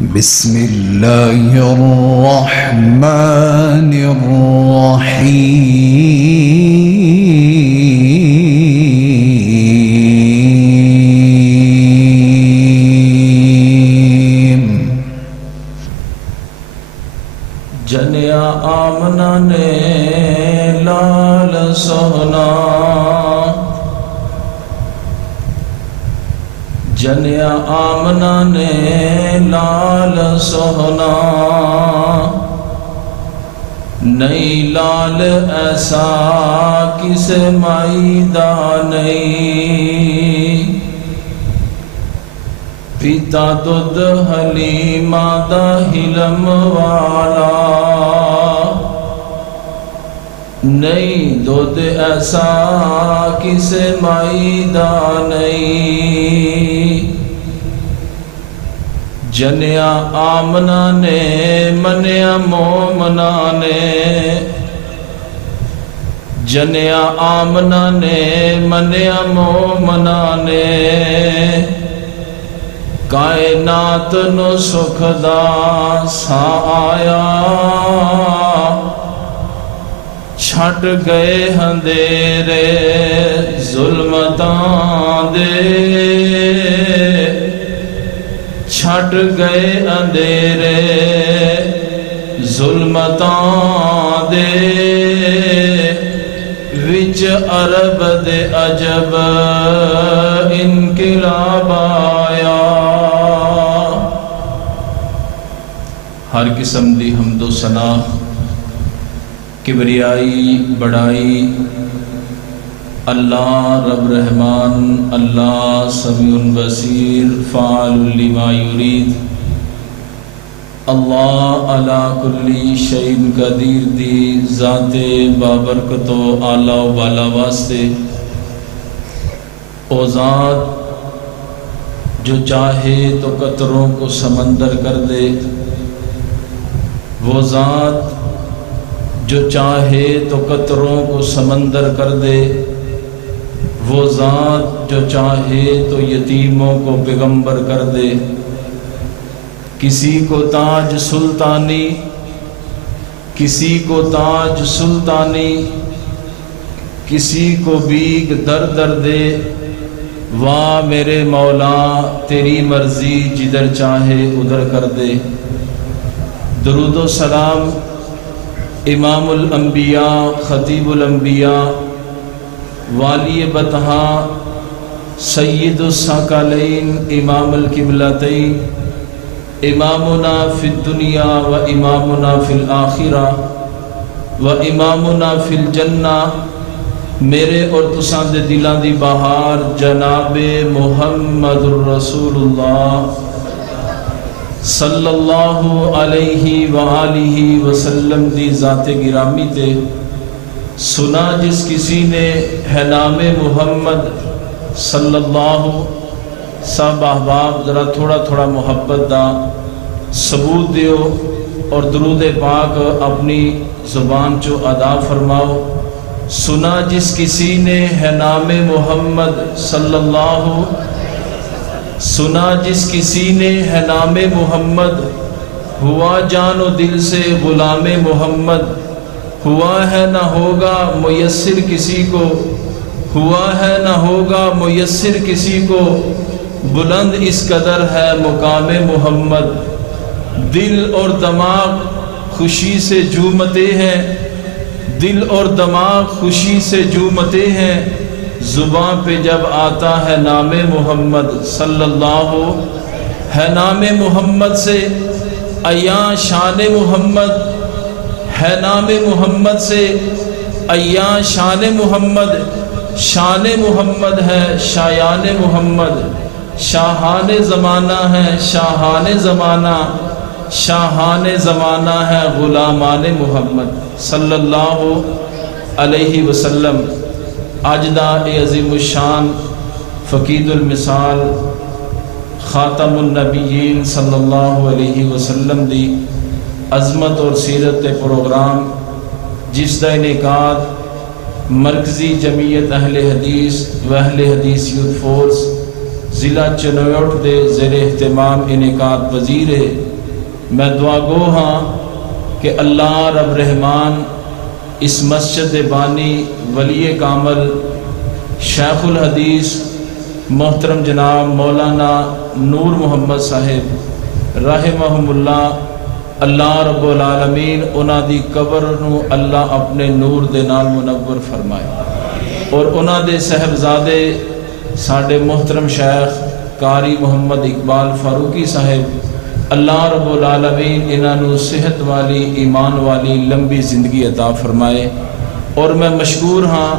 بسم الله الرحمن الرحيم جنیا آمنہ نے لال سونا، جنیا آمنہ نے لال سونا، نئی لال ایسا کسے مائیدہ نہیں، پیتا دودھ حلیمہ دا حلم والا، نئی دودھ ایسا کسے مائیدہ نہیں، جنیا آمنہ نے منیا مومنہ نے، جنیا آمنہ نے منیا مومنہ نے، کائنات نو سکھ دا سا آیا، چھٹ گئے اندھیرے ظلمتاں دے، چھٹ گئے اندھیرے ظلمتاں دے، وچ عرب دے عجب انقلاب آیا۔ ہر قسم دی حمد و ثنا، کبریائی بڑائی اللہ رب رحمان، اللہ سمیع بصیر، فعال لما یرید، اللہ علی کل شیء قدیر دی ذات بابرکت و اعلی و بالا واسطے، او ذات جو چاہے تو قطروں کو سمندر کر دے، وہ ذات جو چاہے تو قطروں کو سمندر کر دے، وہ ذات جو چاہے تو یتیموں کو پیغمبر کر دے، کسی کو تاج سلطانی، کسی کو تاج سلطانی، کسی کو بیگ در در دے، واہ میرے مولا تیری مرضی جدھر چاہے ادھر کر دے۔ درود و سلام امام الانبیاء، خطیب الانبیاء، والی بطحا، سید الثقلین، امام القبلتین، امامنا فی الدنیا و امامنا فی الآخرہ و امامنا فی الجنہ، میرے اور تساں دے دلاں دی بہار جناب محمد الرسول اللہ صلی اللہ علیہ وآلہ وسلم دی ذات گرامی تے، سنا جس کسی نے ہے نام محمد صلی اللہ، سب احباب ذرا تھوڑا تھوڑا محبت دا ثبوت دیو اور درود پاک اپنی زبان چو ادا فرماؤ۔ سنا جس کسی نے ہے نام محمد صلی اللہ، سنا جس کسی نے ہے نام محمد، ہوا جان و دل سے غلام محمد، ہوا ہے نہ ہوگا میسر کسی کو، ہوا ہے نہ ہوگا میسر کسی کو، بلند اس قدر ہے مقام محمد، دل اور دماغ خوشی سے جھومتے ہیں، دل اور دماغ خوشی سے جھومتے ہیں، زبان پہ جب آتا ہے نام محمد صلی اللہ، ہے نام محمد سے عیاں شان محمد، ہے نام محمد سے عیاں شان محمد، شان محمد ہے شایان محمد، شاہان زمانہ ہے شاہان زمانہ، شاہان زمانہ ہے غلامان محمد صلی اللہ علیہ وسلم۔ آج دا عظیم الشان فقید المثال خاتم النبیین صلی اللہ علیہ وسلم دی عظمت اور سیرت پروگرام، جس دا انعقاد مرکزی جمعیت اہل حدیث و اہل حدیث یوتھ فورس ضلع چنوٹ دے زیر اہتمام انعقاد پذیر ہے۔ میں دعا گو ہاں کہ اللہ رب رحمان اس مسجد بانی ولی کامل شیخ الحدیث محترم جناب مولانا نور محمد صاحب رحمہم اللہ، اللہ رب العالمین انہاں دی قبر نو اللہ اپنے نور دے نال منور فرمائے، اور انہاں دے صاحبزادے ساڈے محترم شیخ قاری محمد اقبال فاروقی صاحب، اللہ رب العالمین انہاں نو صحت والی ایمان والی لمبی زندگی عطا فرمائے۔ اور میں مشکور ہاں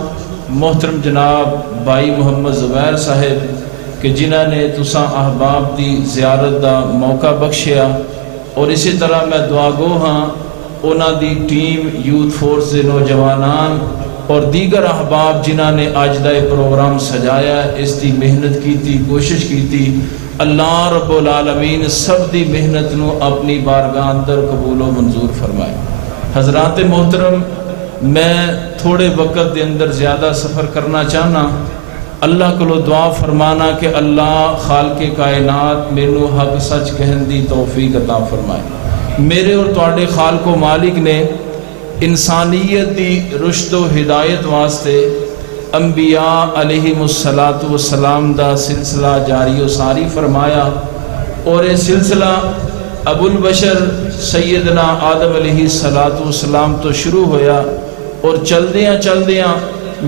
محترم جناب بھائی محمد زبیر صاحب کہ جنہاں نے تساں احباب دی زیارت دا موقع بخشیا، اور اسی طرح میں دعا گو ہاں انہاں دی ٹیم یوتھ فورس دے نوجوانان اور دیگر احباب جنہاں نے آج دا پروگرام سجایا، اس دی محنت کیتی، کوشش کیتی، اللہ رب العالمین سب دی محنت نو اپنی بارگاہ اندر قبول و منظور فرمائے۔ حضرات محترم، میں تھوڑے وقت دے اندر زیادہ سفر کرنا چاہنا، اللہ کو دعا فرمانا کہ اللہ خالق کائنات مینوں حق سچ کہن دی توفیق عطا فرمائے۔ میرے اور تواڈے خالق و مالک نے انسانیت دی رشد و ہدایت واسطے انبیاء علیہم السلام دا سلسلہ جاری و ساری فرمایا، اور یہ سلسلہ ابو البشر سیدنا آدم علیہ السلام تو شروع ہویا، اور چلدیاں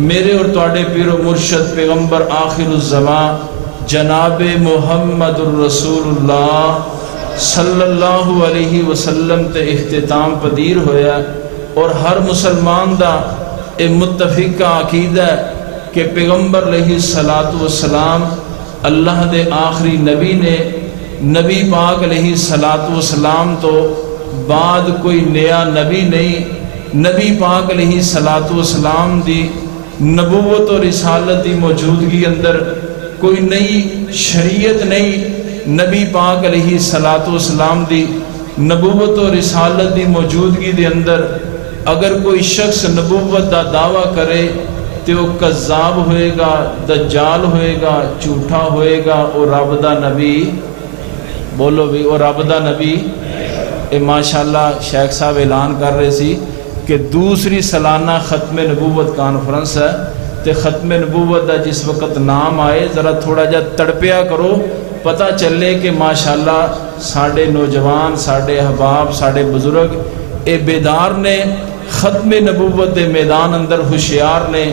میرے اور تواڈے پیر و مرشد پیغمبر آخر الزمان جناب محمد الرسول اللہ صلی اللہ علیہ وسلم تے اختتام پذیر ہویا، اور ہر مسلمان دا اے متفقہ عقیدہ ہے کہ پیغمبر علیہ السلام اللہ دے آخری نبی نے، نبی پاک علیہ السلام تو بعد کوئی نیا نبی نہیں، نبی پاک علیہ السلام دی نبوت اور رسالت دی موجودگی اندر کوئی نئی شریعت نہیں، نبی پاک علیہ السلام دی نبوت اور رسالت دی موجودگی دے اندر اگر کوئی شخص نبوت دا دعویٰ کرے تو وہ کذاب ہوئے گا، دجال ہوئے گا، جھوٹا ہوئے گا، اور رب دا نبی، بولو بھی، اور رب دا نبی۔ اے ماشاءاللہ شیخ صاحب اعلان کر رہے سی کہ دوسری سالانہ ختم نبوت کانفرنس ہے، تے ختم نبوت دا جس وقت نام آئے ذرا تھوڑا جا تڑپیا کرو، پتہ چلے کہ ماشاءاللہ ساڑھے نوجوان، ساڑھے احباب، ساڑھے بزرگ اے بیدار نے، ختم نبوت دے میدان اندر ہوشیار نے۔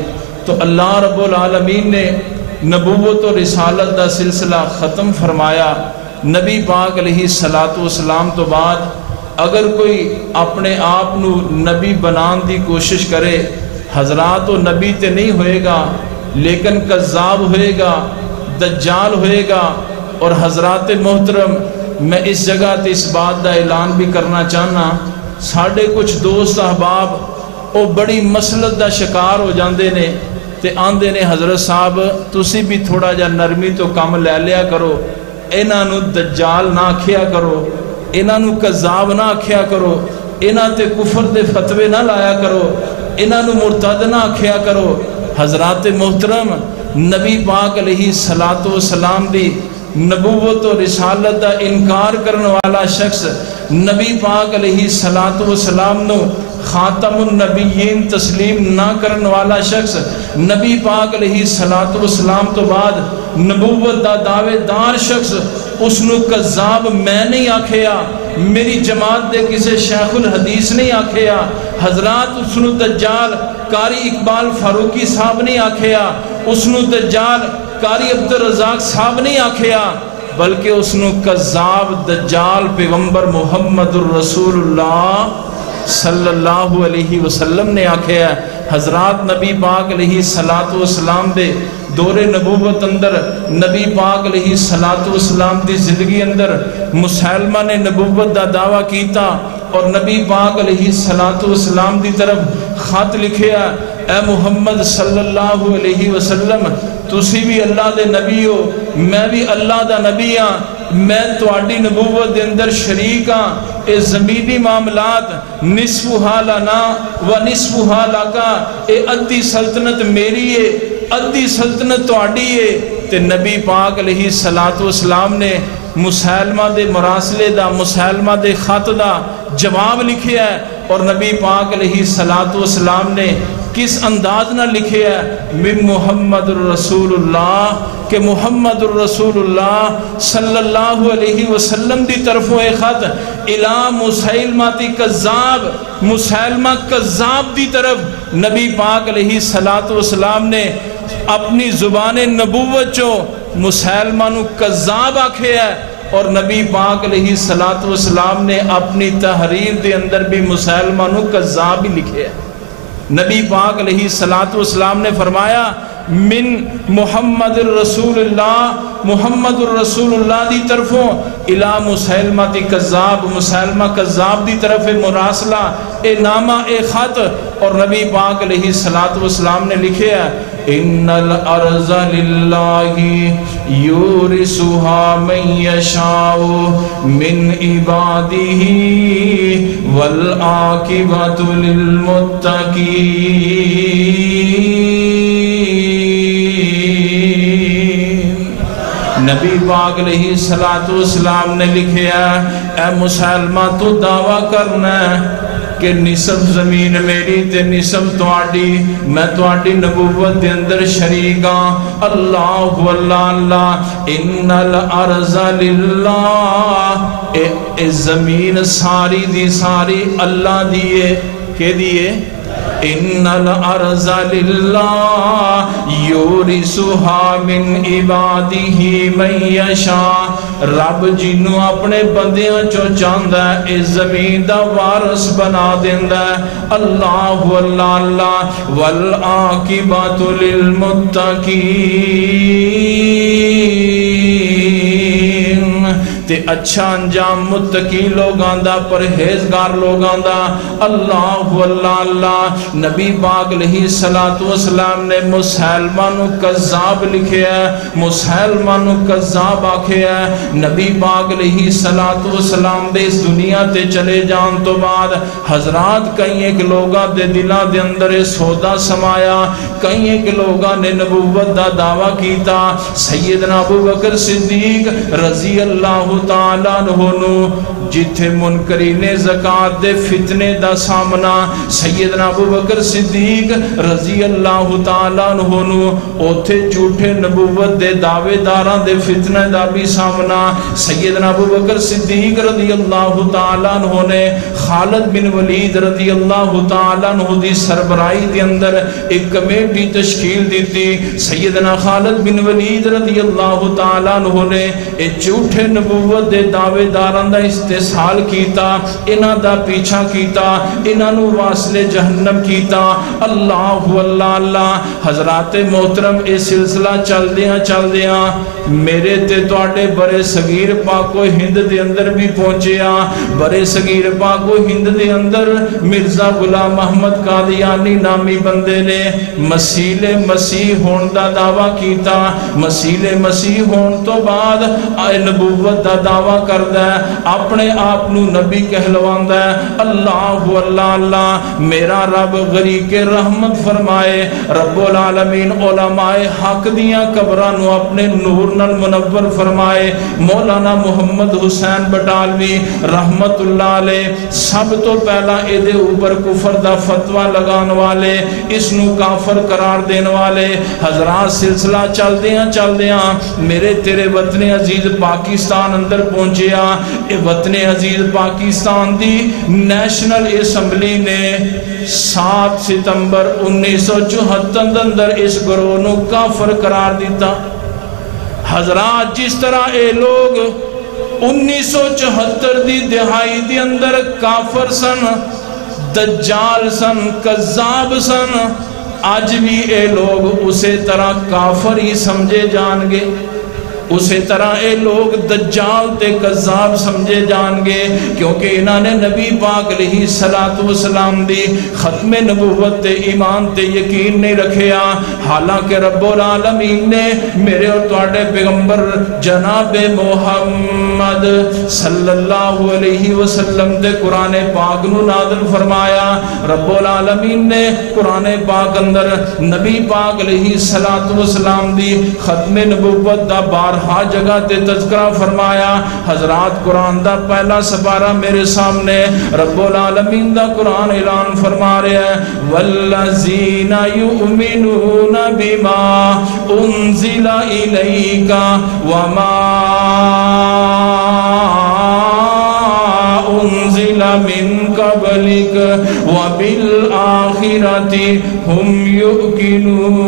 تو اللہ رب العالمین نے نبوت و رسالت دا سلسلہ ختم فرمایا۔ نبی پاک علیہ السلام تو بعد اگر کوئی اپنے آپ نو نبی بنان دی کوشش کرے، حضرات و نبی تے نہیں ہوئے گا، لیکن کذاب ہوئے گا، دجال ہوئے گا۔ اور حضرات محترم، میں اس جگہ تے اس بات دا اعلان بھی کرنا چاہنا، ساڑھے کچھ دوست احباب او بڑی مسلط دا شکار ہو جاندے نے تے آندے نے حضرت صاحب تسی بھی تھوڑا جا نرمی تو کم لے لیا کرو، انہاں نو دجال نہ آکھیا کرو، انہاں نو کذاب نہ آکھیا کرو، انہاں تے کفر دے فتوے نہ لایا کرو، انہاں نو مرتد نہ آکھیا کرو۔ حضرات محترم، نبی پاک علیہ السلام دی نبوت و رسالت دا انکار کرنے والا شخص، نبی پاک علیہ السلام نو خاتم النبیین تسلیم نہ کرنے والا شخص، نبی پاک علیہ السلام تو بعد نبوت دا دعوے دار شخص، اس نو کذاب میں نہیں آکھیا، میری جماعت دے کسے شیخ الحدیث نہیں آکھیا، حضرات اس نو دجال قاری اقبال فاروقی صاحب نہیں آکھیا، اس نو دجال قاری عبدالرزاق صاحب نہیں آکھیا، بلکہ اس نو کذاب دجال پیغمبر محمد الرسول اللہ صلی اللہ علیہ وسلم نے آکھیا ہے۔ حضرات نبی پاک علیہ السلام دے دور نبوت اندر، نبی پاک علیہ السلام دی زندگی اندر مسلمہ نے نبوت دا دعویٰ کیتا، اور نبی پاک علیہ السلام دی طرف خط لکھیا، اے محمد صلی اللہ علیہ وسلم تسی بھی اللہ دے نبی ہو، میں بھی اللہ دا نبی ہاں، میں تواڈی نبوت دے اندر شریک ہاں، اے زمینی معاملات نصفہا لنا و نصفہا لکا، اے ادھی سلطنت میری ہے، ادھی سلطنت تواڈی ہے، تے نبی پاک علیہ السلام نے مسلمہ دے مراسلے دا مسلمہ دے خط دا جواب لکھے ہے، اور نبی پاک علیہ السلام نے کس انداز نہ لکھے ہے، من محمد الرسول اللہ، کہ محمد الرسول اللہ صلی اللہ علیہ وسلم دی طرفوں اے خط الہ مسیلمہ تی کذاب، مسیلمہ کذاب دی طرف نبی پاک علیہ السلام نے اپنی زبان نبوت چو مسیلمہ نو کذاب آکھے ہے، اور نبی پاک علیہ السلام نے اپنی تحریر دے اندر بھی مسیلمہ نو کذاب ہی لکھے ہے۔ نبی پاک علیہ السلام نے فرمایا من محمد الرسول اللہ، محمد الرسول اللہ دی طرفوں الہ مسیلمہ تی کذاب، مسیلمہ کذاب دی طرف مراسلہ اے نامہ اے خط، اور نبی پاک علیہ السلام نے لکھے ہے ان الارض للہ یورثها من یشاء من عبادہ والعاقبۃ للمتقین۔ نبی پاک علیہ السلام نے لکھیا اے مسلمہ تو دعویٰ کرنا ہے کہ نصف زمین میری تے نصف تواڈی، میں تواڈی نبوت دے اندر شریک ہاں۔ اللہ اللہ اللہ، ان الارض للہ، اے زمین ساری دی ساری اللہ دیئے، کہ دیئے؟ ان الارض للہ یورثها من عبادہ من یشاء، رب جنوں اپنے بندیاں چو چاہندا ہے اس زمین دا وارث بنا دیندا ہے۔ اللہ اللہ اللہ، والعاقبۃ للمتقین، تے اچھا انجام متقی لوگاں دا، پرہیزگار لوگاں دا۔ اللہ اللہ اللہ، نبی پاک علیہ السلام نے مسیلمہ نو کذاب لکھے ہے، مسیلمہ نو کذاب آکھے ہے۔ نبی پاک علیہ السلام دے اس دنیا تے چلے جان تو بعد حضرات کئی ایک لوگاں دے دلاں دے اندر سودا سمایا، کئی ایک لوگاں نے نبوت دا دعویٰ کیتا۔ سیدنا ابو بکر صدیق رضی اللہ تعالیٰ عنہ نو جتھے منکرین زکاة دے فتنے دا سامنا، سیدنا ابو بکر صدیق رضی اللہ تعالیٰ عنہ نو اوتھے جھوٹے نبوت دے دعوے داران دے فتنے دا بھی سامنا، سیدنا ابو بکر صدیق رضی اللہ تعالیٰ عنہ نے خالد بن ولید رضی اللہ تعالیٰ عنہ دی سربراہی دے اندر ایک کمیٹی تشکیل دی تھی۔ سیدنا خالد بن ولید رضی اللہ تعالیٰ عنہ نے ایک جھوٹے نبوت دے دعوے داران دا استحصال کیتا، انہاں دا پیچھا کیتا، انہاں نو واصل جہنم کیتا۔ اللہ اللہ اللہ، حضرات محترم اے سلسلہ چل دیاں میرے تے تواڈے برے صغیر پاک و ہند دے اندر بھی پہنچیا۔ برے صغیر پاک و ہند دے اندر مرزا غلام محمد قادیانی نامی بندے نے مسیح ہون دا دعویٰ کیتا۔ مسیح ہون تو بعد آئے نبوت دا دعویٰ کردہ ہے، اپنے آپ نو نبی کہلواندہ ہے۔ اللہ اللہ اللہ، میرا رب غریق رحمت فرمائے، رب العالمین علماء حق دیاں قبرانو اپنے نور نال منور فرمائے۔ مولانا محمد حسین بٹالوی رحمت اللہ علیہ سب تو پہلا ایدے اوپر کفر دا فتوہ لگان والے، اس نو کافر قرار دین والے۔ حضرات سلسلہ چل دیاں میرے تیرے وطن عزیز پاکستان اندر پہنچیا۔ اے وطن عزیز پاکستان دی نیشنل اسمبلی نے 7 ستمبر 1974 اندر اس گروہ نو کافر قرار دیتا۔ حضرات جس طرح اے لوگ 1974 دی دہائی دی اندر کافر سن، دجال سن، کذاب سن، آج بھی اے لوگ اسے طرح کافر ہی سمجھے جان گے۔ اسی طرح اے لوگ دجال تے کذاب سمجھے جان گے کیونکہ انہوں نے نبی پاک علیہ السلام دی ختم نبوت تے ایمان تے یقین نہیں رکھیا، حالانکہ رب العالمین نے میرے اور تواڈے پیغمبر جناب محمد صلی اللہ علیہ وسلم دے قرآن پاک نو نازل فرمایا۔ رب العالمین نے قرآن پاک اندر نبی پاک علیہ السلام دی ختم نبوت دا بارہا جگہ تے تذکرہ فرمایا۔ حضرات قرآن دا پہلا سپارہ میرے سامنے، رب العالمین دا قرآن اعلان فرما رہے ہیں والذین یؤمنون بما انزل الیک وما انزل من قبلک وبالآخرۃ ہم یوقنون۔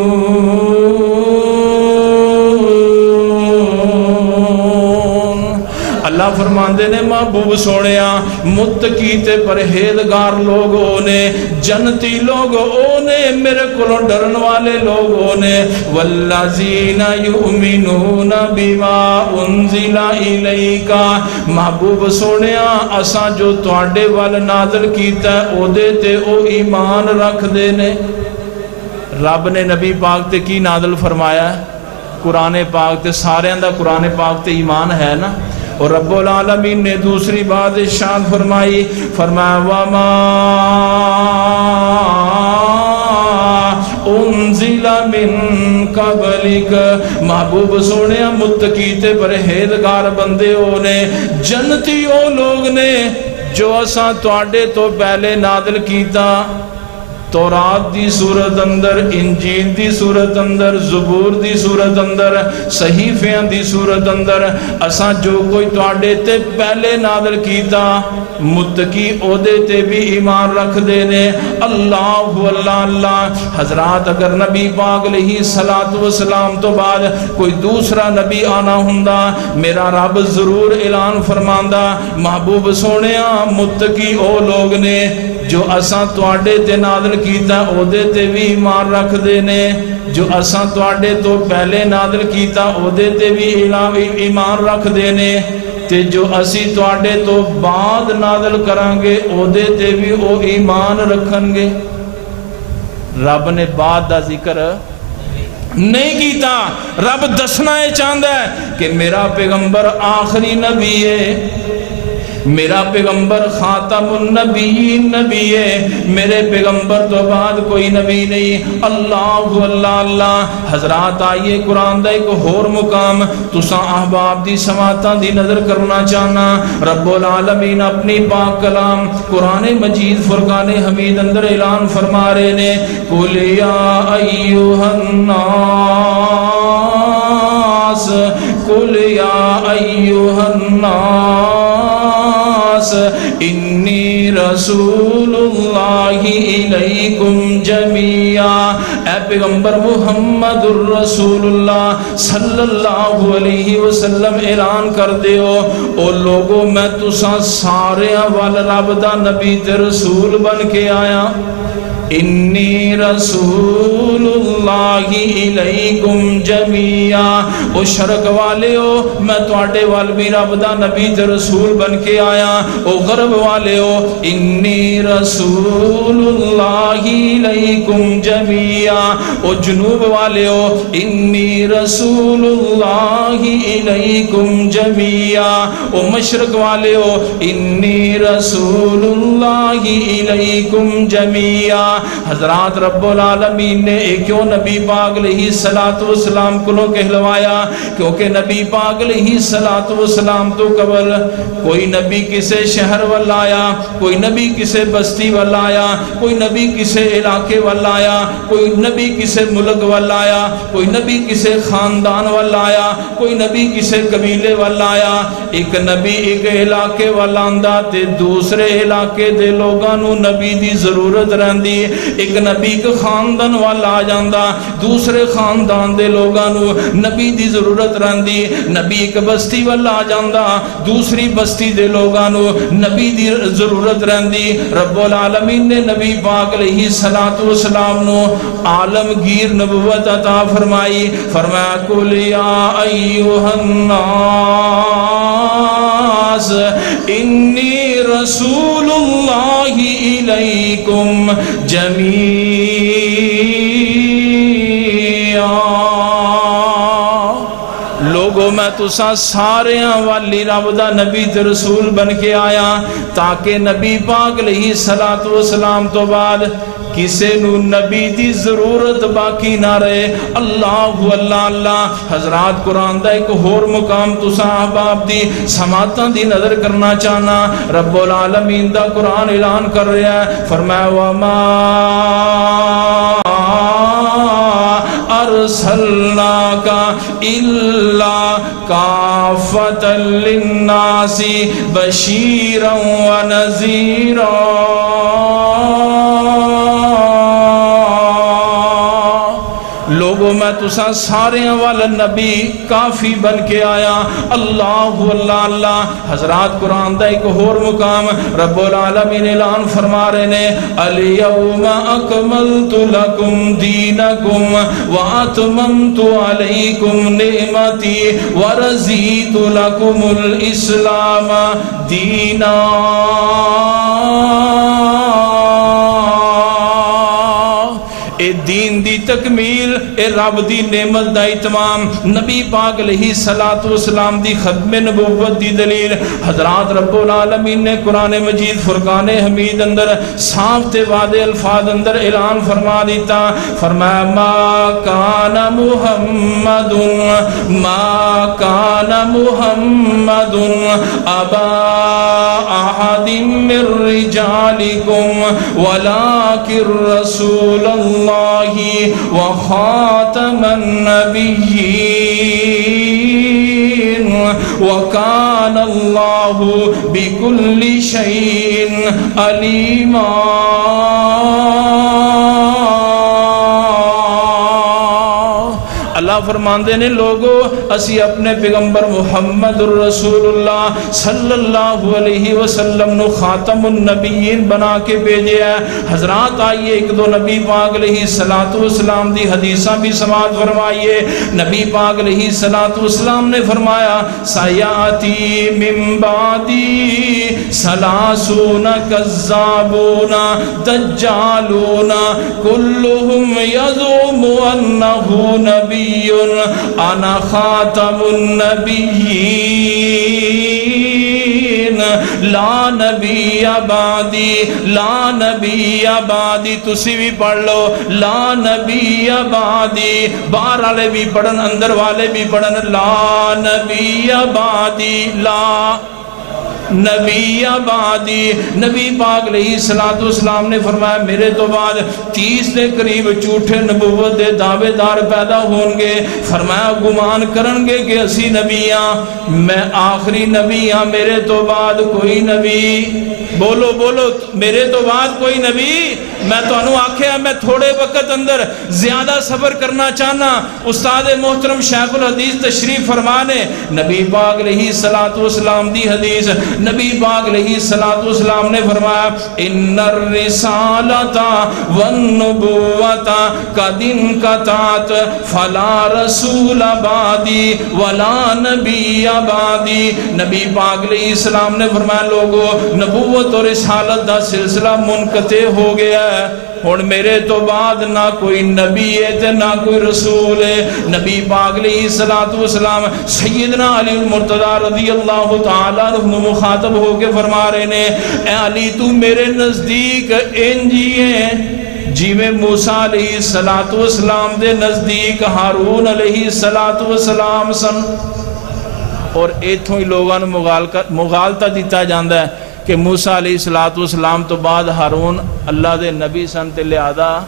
اللہ فرماندے نے محبوب سونیا متقی تے پرہیزگار لوگ اونے، جنتی لوگ اونے، میرے کولوں ڈرن والے لوگ اونے۔ والذین یؤمنون بما انزل الیک، محبوب سونیا اساں جو تواڈے ول نازل کیتا ہے او دے تے او ایمان رکھ دے نے۔ رب نے نبی پاک تے کی نازل فرمایا ہے؟ قرآن پاک تے سارے دا قرآن پاک تے ایمان ہے نا۔ اور رب العالمین نے دوسری بات ارشاد فرمائی، فرمایا وما انزل من قبلک، محبوب سونے متقی تے پرہیزگار بندے ہونے، جنتی او لوگ نے جو اساں تواڈے تو پہلے نازل کیتا، تورات دی صورت اندر، انجیل دی صورت اندر، زبور دی صورت اندر، صحیفیاں دی صورت اندر، اساں جو کوئی تواڈے تے پہلے نازل کیتا متقی او دے تے بھی ایمان رکھ دے نے۔ اللہ اللہ اللہ۔ حضرات اگر نبی پاک علیہ السلام تو بعد کوئی دوسرا نبی آنا ہوندا، میرا رب ضرور اعلان فرماندا محبوب سونیا متقی او لوگ نے جو اساں تواڈے تے نازل کیتا او دے تے بھی ایمان رکھ دے نے، جو اساں تواڈے تو پہلے نازل کیتا او دے تے بھی ایمان رکھ دے نے، تے جو اسی تواڈے تو بعد نازل کران گے او دے تے بھی او ایمان رکھن گے۔ رب نے بعد دا ذکر نہیں کیتا، رب دسنا ہے چاہتا ہے کہ میرا پیغمبر آخری نبی ہے، میرا پیغمبر خاتم النبیین نبی ہے، میرے پیغمبر تو بعد کوئی نبی نہیں۔ اللہ اللہ اللہ۔ حضرات آئیے قرآن دا ایک اور مقام تساں احباب دی سماعتاں دی نظر کرنا چاہنا۔ رب العالمین اپنی پاک کلام قرآن مجید فرقان حمید اندر اعلان فرما رہے نے قُلْ يَا أَيُّهَا النَّاسِ قُلْ يَا أَيُّهَا النَّاسِ انی رسول اللہ الیکم جمیعا۔ اے پیغمبر محمد الرسول اللہ صلی اللہ علیہ وسلم اعلان کر دیو او لوگو میں تساں سارے وال رب دا نبی تے رسول بن کے آیا۔ انی رسول اللہ الیکم جمیعا۔ او شرق والے ہو میں تواڈے وال بھی رب دا نبی تے رسول بن کے آیا۔ او غرب والے ہو انی رسول اللہ الیکم جمیعا۔ او جنوب والے ہو انی رسول اللہ الیکم جمیعا۔ او مشرق والے ہو انی رسول اللہ الیکم جمیعا۔ حضرات رب العالمین نے کیوں نبی پاک علیہ السلام کو کہلوایا؟ کیونکہ نبی پاک علیہ السلام تو قبل کوئی نبی کسے شہر والا آیا، کوئی نبی کسے بستی والا آیا، کوئی نبی کسے علاقے والا آیا، کوئی نبی کسے ملک والا آیا، کوئی نبی کسے خاندان والا آیا، کوئی نبی کسے قبیلے والا آیا۔ ایک نبی ایک علاقے والا آندا تے دوسرے علاقے دے لوگاں نو نبی دی ضرورت رہندی، ایک نبی کے خاندان والا آ جاندا دوسرے خاندان دے لوگاں نو نبی دی ضرورت رہندی نبی ایک بستی والا آ جاندا دوسری بستی دے لوگاں نو نبی دی ضرورت رہندی رب العالمین نے نبی پاک علیہ الصلوۃ والسلام نو عالمگیر نبوت عطا فرمائی فرمایا قل یا ایھا الناس انی رسول اللہ الیکم جمیعا لوگو میں تسا سارے والی رب دا نبی تے رسول بن کے آیا تاکہ نبی پاک علیہ الصلوۃ والسلام تو بعد کسے نو نبی دی ضرورت باقی نہ رہے اللہ اللہ اللہ حضرات قرآن دا ایک اور مقام تسا احباب دی سماعتاں دی نظر کرنا چاہنا رب العالمین دا قرآن اعلان کر رہا ہے فرمایا وما ارسلناک الا کافۃ للناس بشیرا ونذیرا لوگوں میں تسا سارے والا نبی کافی بن کے آیا اللہ اللہ اللہ حضرات قرآن دا ایک اور مقام رب العالمین اعلان فرما رہے نے الیوم اکملت لکم دینکم واتممت علیکم نعمتی ورضیت لکم الاسلام دینا دین دی تکمیل اے رب دی نعمت دا اتمام نبی پاک علیہ الصلوۃ والسلام دی ختم نبوت دی دلیل حضرات رب العالمین نے قرآن مجید فرقان حمید اندر صاف تے واضح الفاظ اندر اعلان فرما دیتا فرمایا ما کان محمد ابا احد من رجالکم ولکن رسول اللہ وخاتم النبیین وکان اللہ بکل شیء علیما اللہ فرماندے نے لوگو اسی اپنے پیغمبر محمد الرسول اللہ صلی اللہ علیہ وسلم نو خاتم النبیین بنا کے بھیجے ہے حضرات آئیے ایک دو نبی پاک علیہ الصلوۃ والسلام دی حدیثاں بھی سماعت فرمائیے نبی پاک علیہ الصلوۃ والسلام نے فرمایا سیاتی من بعدی ثلاثون کذابون دجالون کلهم یزعم انہ نبی انا خاتم النبیین لا نبی بعدی لا نبی بعدی تسی بھی پڑھ لو لا نبی بعدی باہر والے بھی پڑھن اندر والے بھی پڑھن لا نبی بعدی لا نبی آبادی نبی پاک علیہ السلام نے فرمایا میرے تو بعد 30 کے قریب جھوٹے نبوت دے دعوے دار پیدا ہوں گے فرمایا گمان کرن گے کہ اسی نبی ہاں میں آخری نبی ہاں میرے تو بعد کوئی نبی بولو بولو میرے تو بعد کوئی نبی میں تو انہوں آکھے میں تھوڑے وقت اندر زیادہ صبر کرنا چاہنا استاد محترم شیخ الحدیث تشریف فرمانے نبی پاک علیہ السلام دی حدیث نبی پاک علیہ السلام نے فرمایا ان الرسالتا والنبوتا قدن قطعت فلا رسول بعدی ولا نبی بعدی نبی پاک علیہ السلام نے فرمایا لوگو نبوت اور رسالت دا سلسلہ منقطع ہو گیا ہے اور میرے تو بعد نہ کوئی نبی ہے تے نہ کوئی رسول ہے نبی پاک علیہ السلام سیدنا علی المرتضی رضی اللہ تعالیٰ عنہ مخاطب ہو کے فرما رہے نے اے علی تو میرے نزدیک انجی ہیں جی میں موسیٰ علیہ السلام دے نزدیک ہارون علیہ السلام سن اور ایتھوں ہی لوگاں مغالطہ دیتا جاندہ ہے کہ موسیٰ علیہ السلام تو بعد ہارون اللہ دے نبی سن تے لہذا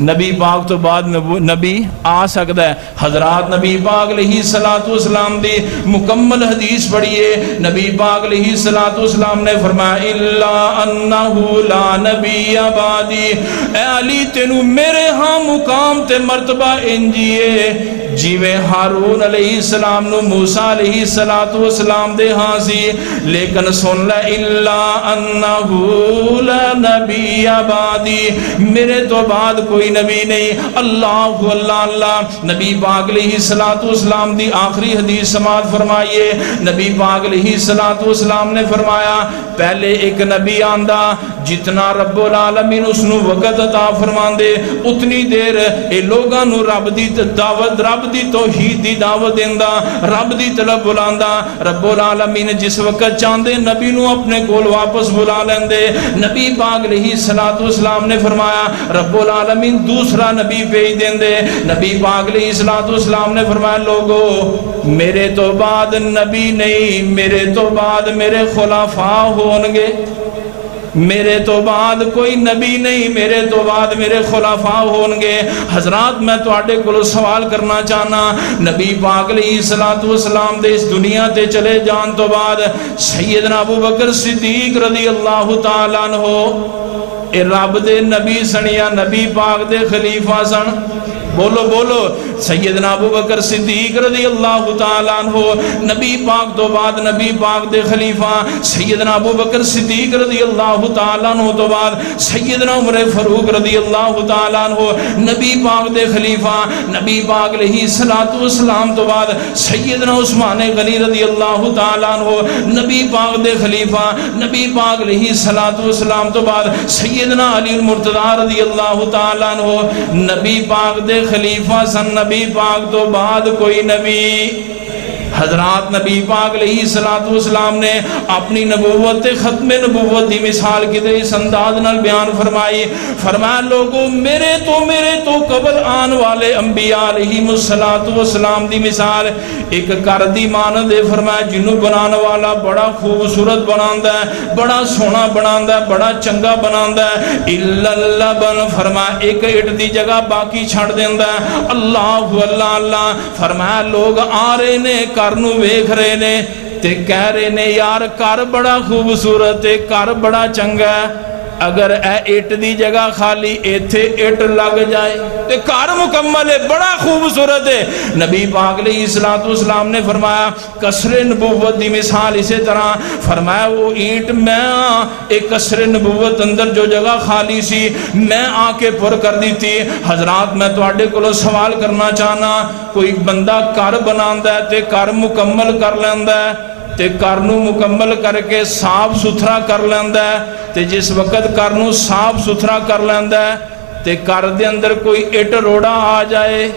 نبی پاک تو بعد نبی آ سکتا ہے. حضرات نبی پاک علیہ السلام دی مکمل حدیث پڑھیے. نبی پاک علیہ السلام نے فرمایا الا انہو لا نبی بعدی، اے علی تینو میرے ہاں مقام تے مرتبہ انجیے جیویں ہارون علیہ السلام نو موسیٰ علیہ السلام دے ہاں سی. لیکن سن لے الا انہو لا نبی بعدی، میرے تو بعد کوئی نبی نہیں. اللہ اللہ اللہ. نبی پاک علیہ السلام دی آخری حدیث سماعت فرمائیے. نبی پاک علیہ السلام نے فرمایا پہلے ایک نبی آندا جتنا رب العالمین اس نو وقت عطا فرماندے اتنی دیر اے لوگاں نو رب دی دعوت، رب دی توحید دی دعوت دیندا، رب دی طرف بلاندا. رب العالمین جس وقت چاندے نبی نو اپنے کول واپس بلا لیندے. نبی پاک علیہ السلام نے فرمایا رب العالمین دوسرا نبی بھیج دیندے. نبی پاک علیہ السلام نے فرمایا لوگو میرے تو بعد نبی نہیں، میرے تو بعد میرے خلفاء ہونگے. میرے تو بعد کوئی نبی نہیں، میرے تو بعد میرے خلفاء ہونگے. حضرات میں تو آڈے کو سوال کرنا چاہنا، نبی پاک علیہ السلام دے اس دنیا تے چلے جان تو بعد سیدنا ابو بکر صدیق رضی اللہ تعالیٰ عنہ اے رب دے نبی سن یا نبی پاک دے خلیفہ سن؟ بولو بولو. سیدنا ابو بکر صدیق رضی اللہ تعالیٰ عنہ نبی پاک تو بعد نبی پاک دے خلیفہ. سیدنا ابو بکر صدیق رضی اللہ تعالیٰ عنہ تو بعد سیدنا عمر فاروق رضی اللہ تعالیٰ عنہ نبی پاک دے خلیفہ. نبی پاک علیہ السلام تو بعد سیدنا عثمان غنی رضی اللہ تعالیٰ عنہ نبی پاک دے خلیفہ. نبی پاک علیہ السلام تو بعد سیدنا علی المرتضی رضی اللہ تعالیٰ عنہ نبی پاک دے خلیفہ سن. نبی پاک تو بعد کوئی نبی. حضرات نبی پاک علیہ السلام نے اپنی نبوت ختم نبوت دی مثال کی دے اس انداز نال بیان فرمائی. فرمایا لوگوں میرے تو قبل آن والے انبیاء علیہ السلام دی مثال ایک کردی مان دے. فرمایا جنوں بنانے والا بڑا خوبصورت بناندا ہے، بڑا سونا بناندا ہے، بڑا چنگا بناندا ہے. الا اللبن، فرمایا ایک اٹ دی جگہ باقی چھڑ دیندا ہے. اللہ اللہ اللہ. فرمایا لوگ آ رہے نے کرنو ویکھ رہے نے تے کہہ رہے نے یار کر بڑا خوبصورت ہے، کر بڑا چنگا ہے، اگر اے اٹ دی جگہ خالی ایتھے اٹ لگ جائے تے کار مکمل ہے، بڑا خوبصورت ہے. نبی پاک علیہ السلام نے فرمایا قصر نبوت دی مثال اسی طرح. فرمایا وہ اینٹ میں ایک قصر نبوت اندر جو جگہ خالی سی میں آ کے پر کر دی تھی. حضرات میں تو آڈے کو سوال کرنا چاہنا، کوئی بندہ کار بناندہ ہے تے کار مکمل کر لیندہ ہے تے کارنو مکمل کر کے صاف ستھرا کر لیندہ ہے تے جس وقت کارنو صاف ستھرا کر لیندہ ہے تے کار دے اندر کوئی اٹ روڑا آ جائے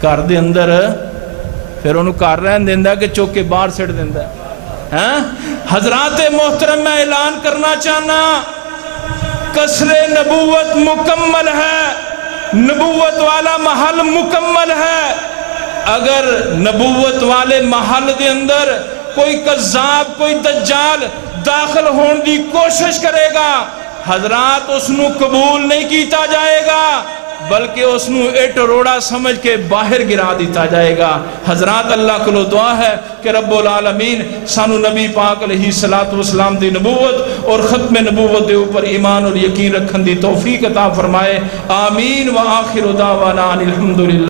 کار دے اندر پھر انہوں کار رہن دیندہ کہ چوکے باہر سڑ دیندہ ہے. حضرات محترم میں اعلان کرنا چاہنا قصر نبوت مکمل ہے، نبوت والا محل مکمل ہے. اگر نبوت والے محل دے اندر کوئی قذاب کوئی دجال داخل ہون دی کوشش کرے گا حضرات اس نو قبول نہیں کیتا جائے گا بلکہ اس نو اٹ روڑا سمجھ کے باہر گرا دیتا جائے گا. حضرات اللہ کو دعا ہے کہ رب العالمین سانو نبی پاک علیہ السلام دی نبوت اور ختم نبوت دے اوپر ایمان اور یقین رکھن دی توفیق عطا فرمائے. آمین و آخر دعوانا الحمدللہ.